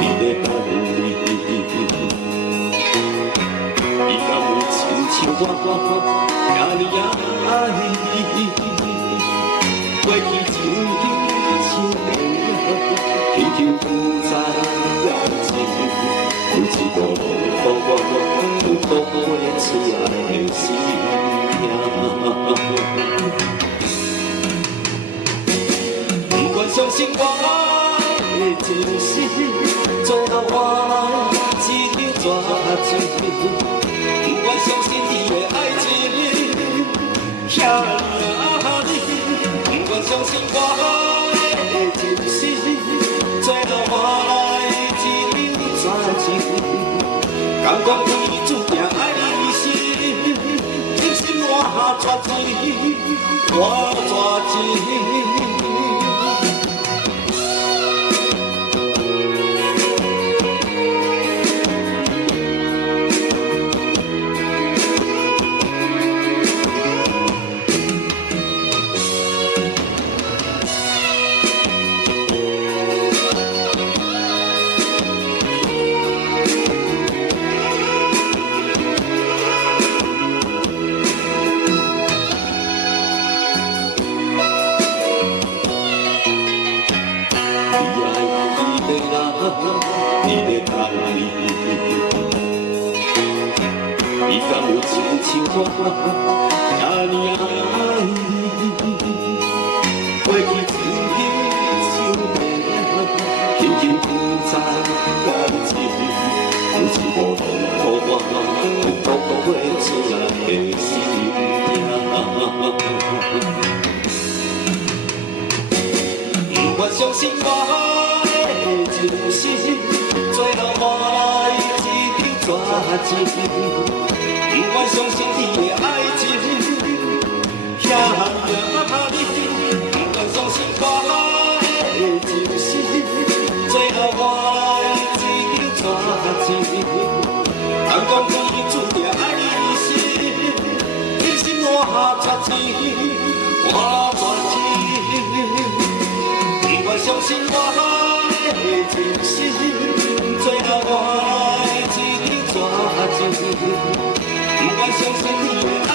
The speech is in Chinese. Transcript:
你的等你。伊敢有亲像我，遐尼爱你？过去情景像电影，轻轻浮在眼前，有一幕幕我有度过出来的心痛。不管相信我的真心，最后换来一张绝情。不管相信你的爱情，遐尼不管相信我的真心，最后换来一张绝情。敢讲天注定爱你是，真心换绝情，换绝情。你的等你，伊敢有亲像我，遐尼爱你？过去情景像电影，轻轻浮在眼前，有一幕幕我度过出来的心痛。不管相信我。真心，最后换来一张绝情。不管相信你的爱情，遐尼不管相信我的真心，最后换来一张绝情。敢讲天注定爱你是，真心换绝情，换绝情。不管相信我。真心，最后换来一张绝情。不管相信你的爱。